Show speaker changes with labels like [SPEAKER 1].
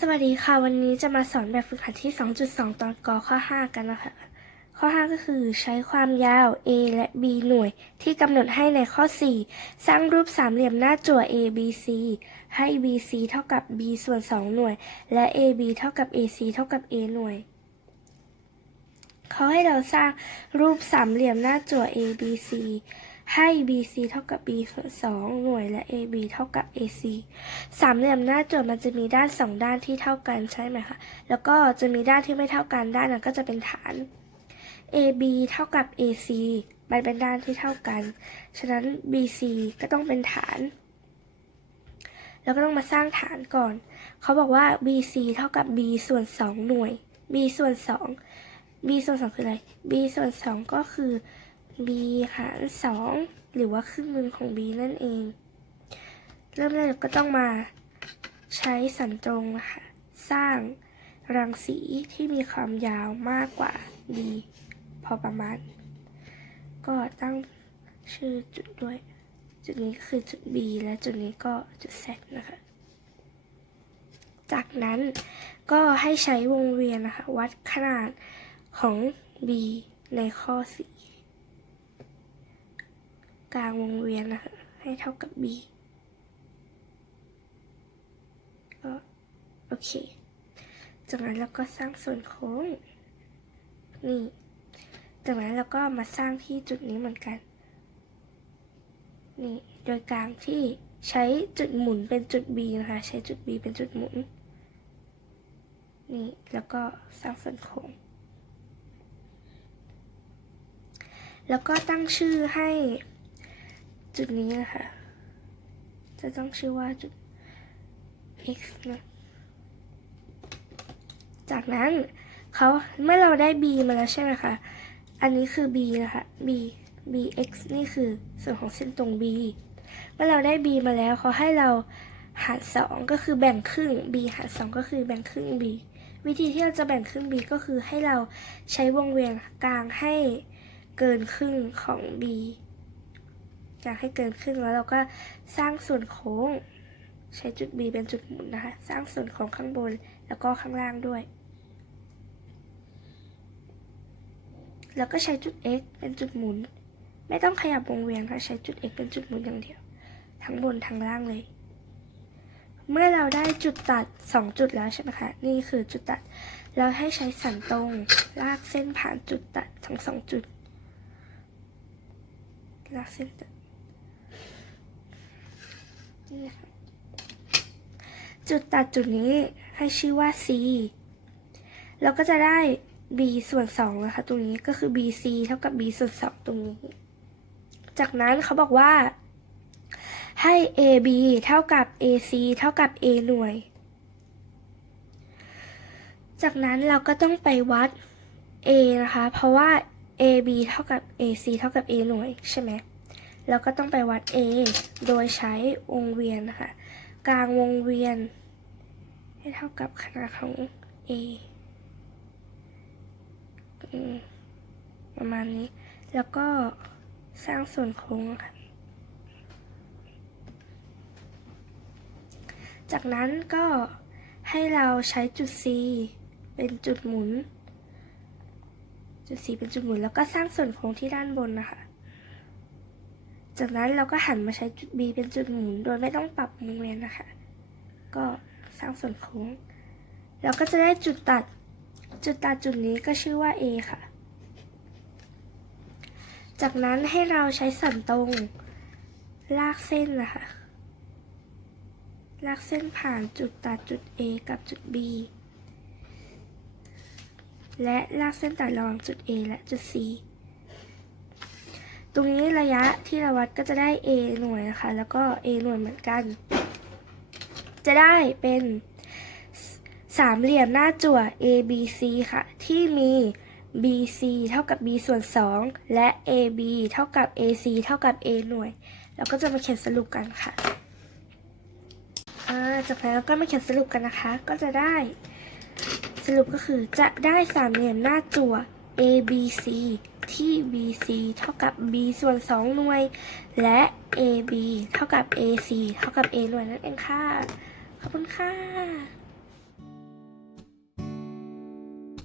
[SPEAKER 1] สวัสดีค่ะ วันนี้จะมาสอนแบบฝึกหัดที่ 2.2 ตอนกข้อ 5 กันนะคะ ข้อ 5 ก็คือใช้ความยาว a และ b หน่วยที่กำหนดให้ในข้อ 4 สร้างรูปสามเหลี่ยมหน้าจั่ว a b c ให้ b c เท่ากับ b ส่วน 2 หน่วย และ a b เท่ากับ a c เท่ากับ a หน่วย เขาให้เราสร้างรูปสามเหลี่ยมหน้าจั่ว a b c ให้ b c เท่ากับ b ส่วน2หน่วยและ a b เท่ากับ a c สามเหลี่ยมหน้าจั่วมันจะมีด้านสองด้านที่เท่ากันใช่ไหมคะ แล้วก็จะมีด้านที่ไม่เท่ากันด้านนั้นก็จะเป็นฐาน AB เท่ากับ AC มันเป็นด้านที่เท่ากัน ฉะนั้น BC ก็ต้องเป็นฐาน แล้วก็ต้องมาสร้างฐานก่อน เขาบอกว่า BC เท่ากับ B ส่วน 2 หน่วย B ส่วน 2 B ส่วน 2 คืออะไร B ส่วน 2 ก็คือ B หาร2หรือว่าครึ่งหนึ่งของ B นั่นเอง เริ่มแรกเราก็ต้องมาใช้สันตรงนะคะสร้างรังสีที่มีความยาวมากกว่า b พอประมาณ ก็ตั้งชื่อจุดด้วย จุดนี้ก็คือจุด b และจุดนี้ก็จุด z นะคะ จากนั้นก็ให้ใช้วงเวียนนะคะ วัดขนาดของ b ในข้อ4 กลางวงเวียนนะคะให้เท่ากับ b ก็โอเค จากนั้นเราก็สร้างส่วนโค้ง นี่ จากนั้นเราก็มาสร้างที่จุดนี้เหมือนกัน นี่ โดยกลางที่ใช้จุดหมุนเป็นจุด B นะคะ ใช้จุด B เป็นจุดหมุน นี่ แล้วก็สร้างส่วนโค้ง แล้วก็ตั้งชื่อให้ จุดนี้นะคะ จะต้องชื่อว่าจุด x นะจากนั้นเขาเมื่อเราได้ b มาแล้วใช่ไหมคะ อันนี้คือ b นะคะ b bx นี่คือส่วนของเส้นตรง b เมื่อเราได้ b มาแล้วเขาให้เราหาร2ก็คือแบ่งครึ่ง b หาร2ก็คือแบ่งครึ่ง b วิธีที่เราจะแบ่งครึ่ง b ก็คือให้เราใช้วงเวียนกลางให้เกินครึ่งของ b กางให้เกินครึ่งแล้วเราก็สร้างส่วนโค้ง ใช้จุด B เป็นจุดหมุนนะคะ สร้างส่วนของข้างบนแล้วก็ข้างล่างด้วย แล้วก็ใช้จุด x เป็นจุดหมุน ไม่ต้องขยับวงเวียนค่ะใช้จุด x เป็นจุดหมุนอย่างเดียว ทั้งบนทั้งล่างเลย เมื่อเราได้จุดตัด 2 จุดแล้วใช่ไหมคะนี่คือจุดตัด เราให้ใช้สันตรงลากเส้นผ่านจุดตัดทั้งสองจุดลากเส้นตัด นี่นะคะจุดตัดจุดนี้ให้ชื่อว่า C เราก็จะได้ b ส่วน2นะคะ ตรงนี้ก็คือ bc เท่ากับ b ส่วน2ตรงนี้ จากนั้นเขาบอกว่า ให้ ab เท่ากับ ac เท่ากับ a หน่วย จากนั้นเราก็ต้องไปวัด a นะคะ เพราะว่า ab เท่ากับ ac เท่ากับ a หน่วยใช่ไหม เราก็ต้องไปวัด a โดยใช้วงเวียนนะคะกลางวงเวียน ให้เท่ากับขนาดของ a อืมประมาณนี้ แล้วก็สร้างส่วนโค้งค่ะ จากนั้นก็ให้เราใช้จุด C เป็นจุดหมุน จุด C เป็นจุดหมุน แล้วก็สร้างส่วนโค้งที่ด้านบนนะคะ จากนั้นเราก็หันมาใช้จุด B เป็นจุดหมุนโดยไม่ต้องปรับวงเวียนนะคะ ก็สร้างส่วนโค้ง เราก็จะได้จุดตัด จุดตัดจุดนี้ก็ชื่อว่า A ค่ะ จากนั้นให้เราใช้สันตรง ลากเส้นนะคะ ลากเส้นผ่านจุดตัดจุด A กับจุด B และลากเส้นตัดระหว่างจุด A และจุด C ตรงนี้ระยะที่เราวัดก็จะได้ A หน่วยนะคะ แล้วก็ A หน่วยเหมือนกัน จะได้เป็นสามเหลี่ยมหน้าจั่ว ABC ค่ะ ที่มี BC เท่ากับ B ส่วน 2 และ AB เท่ากับ AC เท่ากับ A หน่วยแล้วก็จะมาเขียนสรุปกันค่ะจากนั้นเราก็มาเขียนสรุปกันนะคะ ก็จะได้ สรุปก็คือจะได้สามเหลี่ยมหน้าจั่ว ABC ที่ BC เท่ากับ B ส่วน 2 หน่วย และ AB เท่ากับ AC เท่ากับ A หน่วยนั่นเองค่ะ ขอบคุณค่ะ